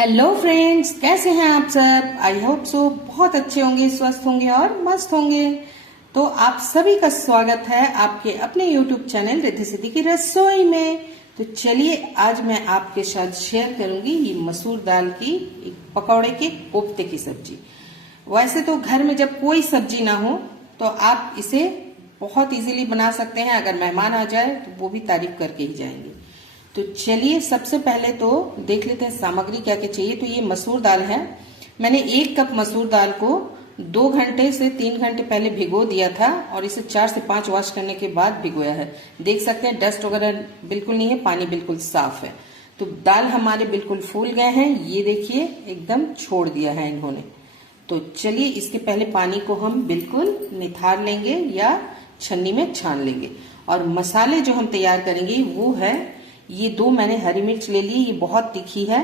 Hello friends, कैसे हैं आप सब। आई होप सो बहुत अच्छे होंगे, स्वस्थ होंगे और मस्त होंगे। तो आप सभी का स्वागत है आपके अपने यूट्यूब चैनल रिद्धि सिद्धि की रसोई में। तो चलिए आज मैं आपके साथ शेयर करूंगी ये मसूर दाल की एक पकौड़े के कोफ्ते की सब्जी। वैसे तो घर में जब कोई सब्जी ना हो तो आप इसे बहुत इजीली बना सकते हैं। अगर मेहमान आ जाए तो वो भी तारीफ करके ही जाएंगे। तो चलिए सबसे पहले तो देख लेते हैं सामग्री क्या क्या चाहिए। तो ये मसूर दाल है। मैंने 1 कप मसूर दाल को 2 घंटे से 3 घंटे पहले भिगो दिया था और इसे 4 से 5 वॉश करने के बाद भिगोया है। देख सकते हैं डस्ट वगैरह बिल्कुल नहीं है, पानी बिल्कुल साफ है। तो दाल हमारे बिल्कुल फूल गए हैं, ये देखिए एकदम छोड़ दिया है इन्होंने। तो चलिए इसके पहले पानी को हम बिल्कुल निथार लेंगे या छन्नी में छान लेंगे। और मसाले जो हम तैयार करेंगे वो है, ये 2 मैंने हरी मिर्च ले ली, ये बहुत तीखी है।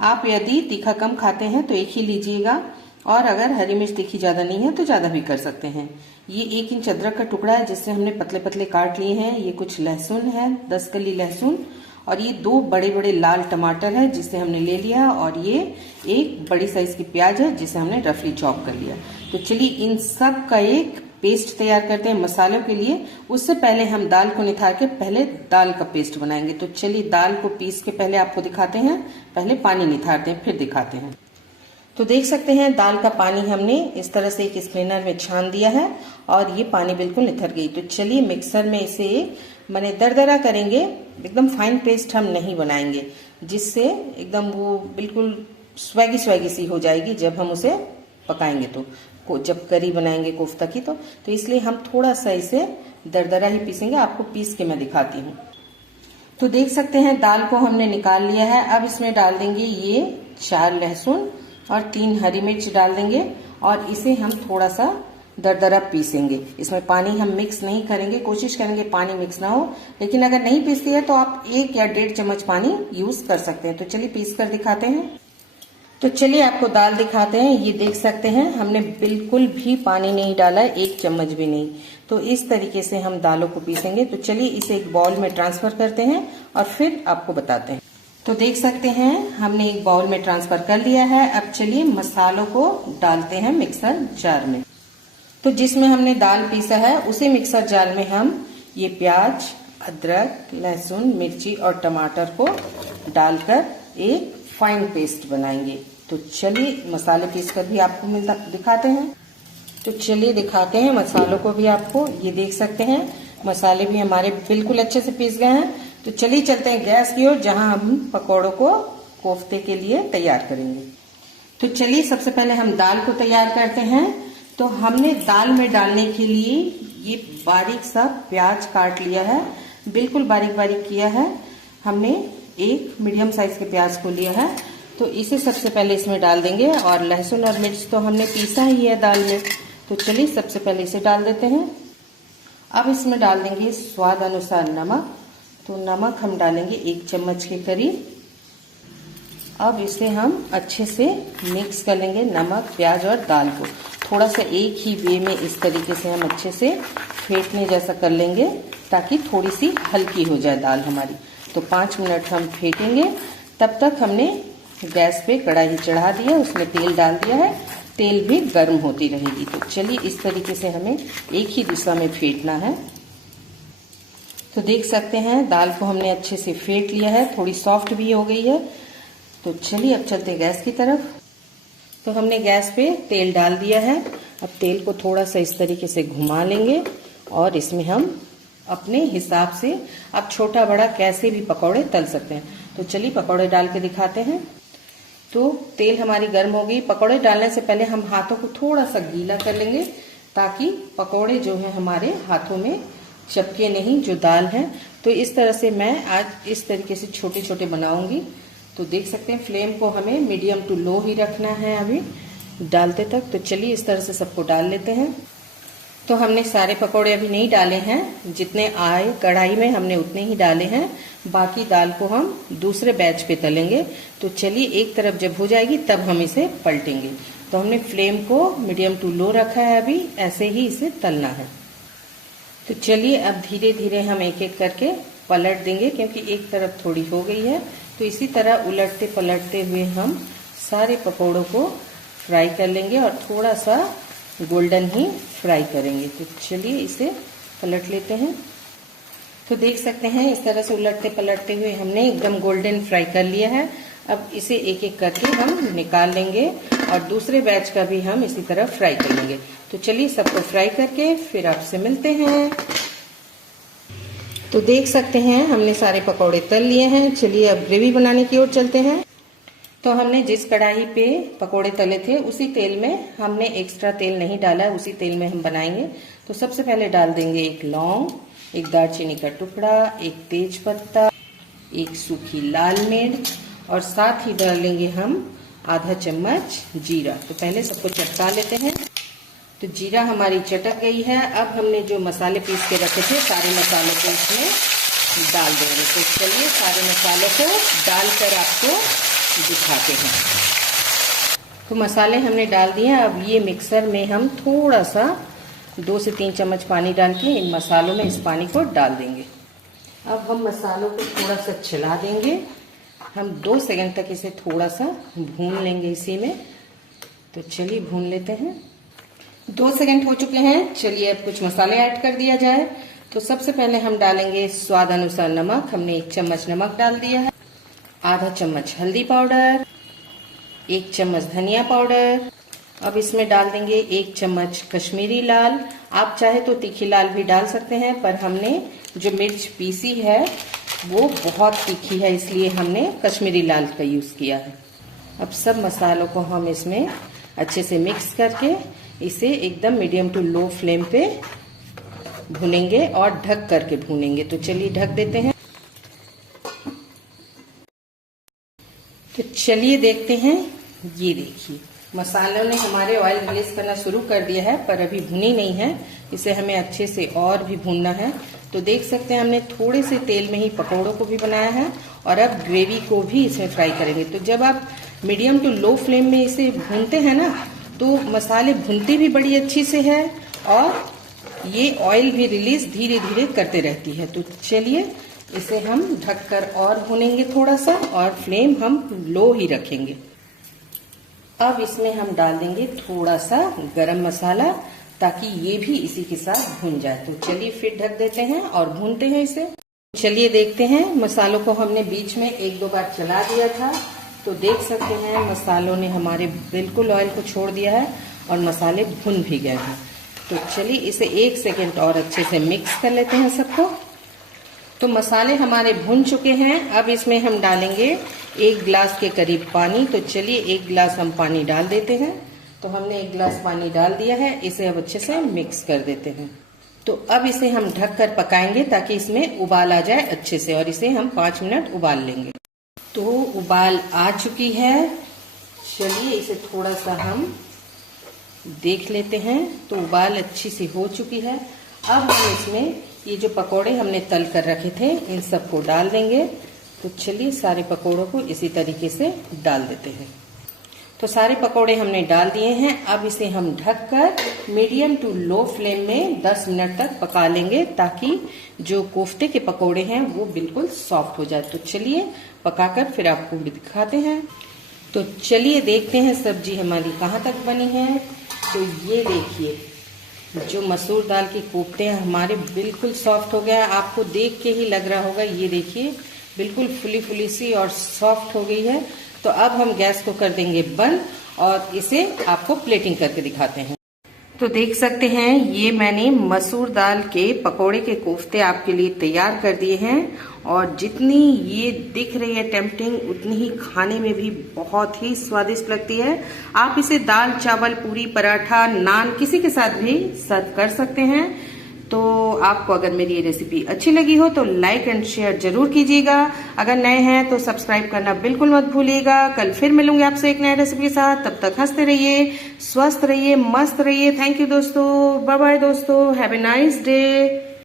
आप यदि तीखा कम खाते हैं तो 1 ही लीजिएगा, और अगर हरी मिर्च तीखी ज्यादा नहीं है तो ज्यादा भी कर सकते हैं। ये 1 इंच अदरक का टुकड़ा है जिससे हमने पतले पतले काट लिए हैं। ये कुछ लहसुन है, 10 कली लहसुन, और ये 2 बड़े बड़े लाल टमाटर है जिसे हमने ले लिया, और ये 1 बड़ी साइज की प्याज है जिसे हमने रफली चॉप कर लिया। तो चलिए इन सब का एक पेस्ट तैयार करते हैं मसालों के लिए। उससे पहले हम दाल को निथार के पहले दाल का पेस्ट बनाएंगे। तो चलिए दाल को पीस के पहले आपको दिखाते हैं, पहले पानी निथारते हैं फिर दिखाते हैं। तो देख सकते हैं दाल का पानी हमने इस तरह से एक स्ट्रेनर में छान दिया है और ये पानी बिल्कुल निथर गई। तो चलिए मिक्सर में इसे मैंने दरदरा करेंगे, एकदम फाइन पेस्ट हम नहीं बनाएंगे, जिससे एकदम वो बिल्कुल स्वैगी स्वैगी सी हो जाएगी जब हम उसे पकाएंगे। तो जब करी बनाएंगे कोफ्ता की तो इसलिए हम थोड़ा सा इसे दरदरा ही पीसेंगे। आपको पीस के मैं दिखाती हूँ। तो देख सकते हैं दाल को हमने निकाल लिया है। अब इसमें डाल देंगे ये 4 लहसुन और 3 हरी मिर्च डाल देंगे, और इसे हम थोड़ा सा दरदरा पीसेंगे। इसमें पानी हम मिक्स नहीं करेंगे, कोशिश करेंगे पानी मिक्स ना हो, लेकिन अगर नहीं पीसती है तो आप 1 या 1.5 चम्मच पानी यूज कर सकते हैं। तो चलिए पीस कर दिखाते हैं। तो चलिए आपको दाल दिखाते हैं। ये देख सकते हैं हमने बिल्कुल भी पानी नहीं डाला है, 1 चम्मच भी नहीं। तो इस तरीके से हम दालों को पीसेंगे। तो चलिए इसे एक बाउल में ट्रांसफर करते हैं और फिर आपको बताते हैं। तो देख सकते हैं हमने एक बाउल में ट्रांसफर कर लिया है। अब चलिए मसालों को डालते हैं मिक्सर जार में। तो जिसमें हमने दाल पीसा है उसी मिक्सर जार में हम ये प्याज, अदरक, लहसुन, मिर्ची और टमाटर को डालकर एक फाइन पेस्ट बनाएंगे। तो चलिए मसाले पीस कर भी आपको दिखाते हैं। तो चलिए दिखाते हैं मसालों को भी आपको। ये देख सकते हैं मसाले भी हमारे बिल्कुल अच्छे से पीस गए हैं। तो चलिए चलते हैं गैस की ओर, जहां हम पकौड़ों को कोफ्ते के लिए तैयार करेंगे। तो चलिए सबसे पहले हम दाल को तैयार करते हैं। तो हमने दाल में डालने के लिए ये बारीक सा प्याज काट लिया है, बिल्कुल बारीक बारीक किया है। हमने 1 मीडियम साइज के प्याज को लिया है। तो इसे सबसे पहले इसमें डाल देंगे, और लहसुन और मिर्च तो हमने पीसा ही है दाल में। तो चलिए सबसे पहले इसे डाल देते हैं। अब इसमें डाल देंगे स्वाद अनुसार नमक। तो नमक हम डालेंगे 1 चम्मच के करीब। अब इसे हम अच्छे से मिक्स कर लेंगे, नमक, प्याज और दाल को थोड़ा सा एक ही वे में इस तरीके से हम अच्छे से फेंटने जैसा कर लेंगे, ताकि थोड़ी सी हल्की हो जाए दाल हमारी। तो 5 मिनट हम फेंटेंगे। तब तक हमने गैस पे कढ़ाई चढ़ा दिया, उसमें तेल डाल दिया है, तेल भी गर्म होती रहेगी। तो चलिए इस तरीके से हमें एक ही दिशा में फेंटना है। तो देख सकते हैं दाल को हमने अच्छे से फेंट लिया है, थोड़ी सॉफ्ट भी हो गई है। तो चलिए अब चलते हैं गैस की तरफ। तो हमने गैस पे तेल डाल दिया है। अब तेल को थोड़ा सा इस तरीके से घुमा लेंगे, और इसमें हम अपने हिसाब से आप छोटा बड़ा कैसे भी पकौड़े तल सकते हैं। तो चलिए पकौड़े डाल के दिखाते हैं। तो तेल हमारी गर्म हो गई। पकौड़े डालने से पहले हम हाथों को थोड़ा सा गीला कर लेंगे, ताकि पकौड़े जो है हमारे हाथों में चिपके नहीं, जो दाल है। तो इस तरह से मैं आज इस तरीके से छोटे छोटे बनाऊंगी। तो देख सकते हैं फ्लेम को हमें मीडियम टू लो ही रखना है अभी डालते तक। तो चलिए इस तरह से सबको डाल लेते हैं। तो हमने सारे पकौड़े अभी नहीं डाले हैं, जितने आए कढ़ाई में हमने उतने ही डाले हैं। बाकी दाल को हम दूसरे बैच पे तलेंगे। तो चलिए एक तरफ जब हो जाएगी तब हम इसे पलटेंगे। तो हमने फ्लेम को मीडियम टू लो रखा है, अभी ऐसे ही इसे तलना है। तो चलिए अब धीरे धीरे हम एक एक करके पलट देंगे, क्योंकि एक तरफ थोड़ी हो गई है। तो इसी तरह उलटते पलटते हुए हम सारे पकौड़ों को फ्राई कर लेंगे और थोड़ा सा गोल्डन ही फ्राई करेंगे। तो चलिए इसे पलट लेते हैं। तो देख सकते हैं इस तरह से उलटते पलटते हुए हमने एकदम गोल्डन फ्राई कर लिया है। अब इसे एक एक करके हम निकाल लेंगे और दूसरे बैच का भी हम इसी तरह फ्राई कर लेंगे। तो चलिए सबको फ्राई करके फिर आपसे मिलते हैं। तो देख सकते हैं हमने सारे पकौड़े तल लिए हैं। चलिए अब ग्रेवी बनाने की ओर चलते हैं। तो हमने जिस कढ़ाई पे पकोड़े तले थे उसी तेल में हमने एक्स्ट्रा तेल नहीं डाला, उसी तेल में हम बनाएंगे। तो सबसे पहले डाल देंगे एक लौंग, एक दालचीनी का टुकड़ा, एक तेज पत्ता, एक सूखी लाल मिर्च और साथ ही डालेंगे हम आधा चम्मच जीरा। तो पहले सबको चटका लेते हैं। तो जीरा हमारी चटक गई है। अब हमने जो मसाले पीस के रखे थे सारे मसालों को इसमें डाल देंगे। तो चलिए सारे मसालों को डालकर आपको दिखाते हैं। तो मसाले हमने डाल दिए। अब ये मिक्सर में हम थोड़ा सा 2 से 3 चम्मच पानी डाल के इन मसालों में इस पानी को डाल देंगे। अब हम मसालों को थोड़ा सा चला देंगे। हम 2 सेकंड तक इसे थोड़ा सा भून लेंगे इसी में। तो चलिए भून लेते हैं। 2 सेकंड हो चुके हैं। चलिए अब कुछ मसाले ऐड कर दिया जाए। तो सबसे पहले हम डालेंगे स्वाद अनुसार नमक। हमने 1 चम्मच नमक डाल दिया है, आधा चम्मच हल्दी पाउडर, 1 चम्मच धनिया पाउडर। अब इसमें डाल देंगे 1 चम्मच कश्मीरी लाल। आप चाहे तो तीखी लाल भी डाल सकते हैं, पर हमने जो मिर्च पीसी है वो बहुत तीखी है, इसलिए हमने कश्मीरी लाल का यूज किया है। अब सब मसालों को हम इसमें अच्छे से मिक्स करके इसे एकदम मीडियम टू लो फ्लेम पे भूनेंगे और ढक करके भूनेंगे। तो चलिए ढक देते हैं। तो चलिए देखते हैं। ये देखिए मसालों ने हमारे ऑयल रिलीज करना शुरू कर दिया है, पर अभी भुनी नहीं है। इसे हमें अच्छे से और भी भूनना है। तो देख सकते हैं हमने थोड़े से तेल में ही पकौड़ों को भी बनाया है और अब ग्रेवी को भी इसमें फ्राई करेंगे। तो जब आप मीडियम टू लो फ्लेम में इसे भूनते हैं ना, तो मसाले भुनते भी बड़ी अच्छी से है और ये ऑयल भी रिलीज धीरे धीरे करते रहती है। तो चलिए इसे हम ढककर और भुनेंगे थोड़ा सा और फ्लेम हम लो ही रखेंगे। अब इसमें हम डाल देंगे थोड़ा सा गरम मसाला ताकि ये भी इसी के साथ भुन जाए। तो चलिए फिर ढक देते हैं और भूनते हैं इसे। चलिए देखते हैं। मसालों को हमने बीच में 1-2 बार चला दिया था। तो देख सकते हैं मसालों ने हमारे बिल्कुल ऑयल को छोड़ दिया है और मसाले भुन भी गए हैं। तो चलिए इसे 1 सेकेंड और अच्छे से मिक्स कर लेते हैं सबको। तो मसाले हमारे भुन चुके हैं। अब इसमें हम डालेंगे 1 गिलास के करीब पानी। तो चलिए 1 गिलास हम पानी डाल देते हैं। तो हमने 1 गिलास पानी डाल दिया है। इसे अब अच्छे से मिक्स कर देते हैं। तो अब इसे हम ढक कर पकाएंगे ताकि इसमें उबाल आ जाए अच्छे से, और इसे हम 5 मिनट उबाल लेंगे। तो उबाल आ चुकी है। चलिए इसे थोड़ा सा हम देख लेते हैं। तो उबाल अच्छी सी हो चुकी है। अब हम इसमें ये जो पकोड़े हमने तल कर रखे थे इन सबको डाल देंगे। तो चलिए सारे पकोड़ों को इसी तरीके से डाल देते हैं। तो सारे पकोड़े हमने डाल दिए हैं। अब इसे हम ढककर मीडियम टू लो फ्लेम में 10 मिनट तक पका लेंगे ताकि जो कोफ्ते के पकोड़े हैं वो बिल्कुल सॉफ्ट हो जाए। तो चलिए पकाकर फिर आपको दिखाते हैं। तो चलिए देखते हैं सब्जी हमारी कहाँ तक बनी है। तो ये देखिए जो मसूर दाल के कोफ्ते हैं हमारे बिल्कुल सॉफ्ट हो गया। आपको देख के ही लग रहा होगा, ये देखिए बिल्कुल फुली फुली सी और सॉफ्ट हो गई है। तो अब हम गैस को कर देंगे बंद और इसे आपको प्लेटिंग करके दिखाते हैं। तो देख सकते हैं ये मैंने मसूर दाल के पकोड़े के कोफ्ते आपके लिए तैयार कर दिए हैं, और जितनी ये दिख रही है टेम्पटिंग उतनी ही खाने में भी बहुत ही स्वादिष्ट लगती है। आप इसे दाल, चावल, पूरी, पराठा, नान किसी के साथ भी सर्व कर सकते हैं। तो आपको अगर मेरी ये रेसिपी अच्छी लगी हो तो लाइक एंड शेयर जरूर कीजिएगा। अगर नए हैं तो सब्सक्राइब करना बिल्कुल मत भूलिएगा। कल फिर मिलूंगी आपसे एक नए रेसिपी के साथ। तब तक हंसते रहिए, स्वस्थ रहिए, मस्त रहिए। थैंक यू दोस्तों। बाय बाय दोस्तों। Have a nice day.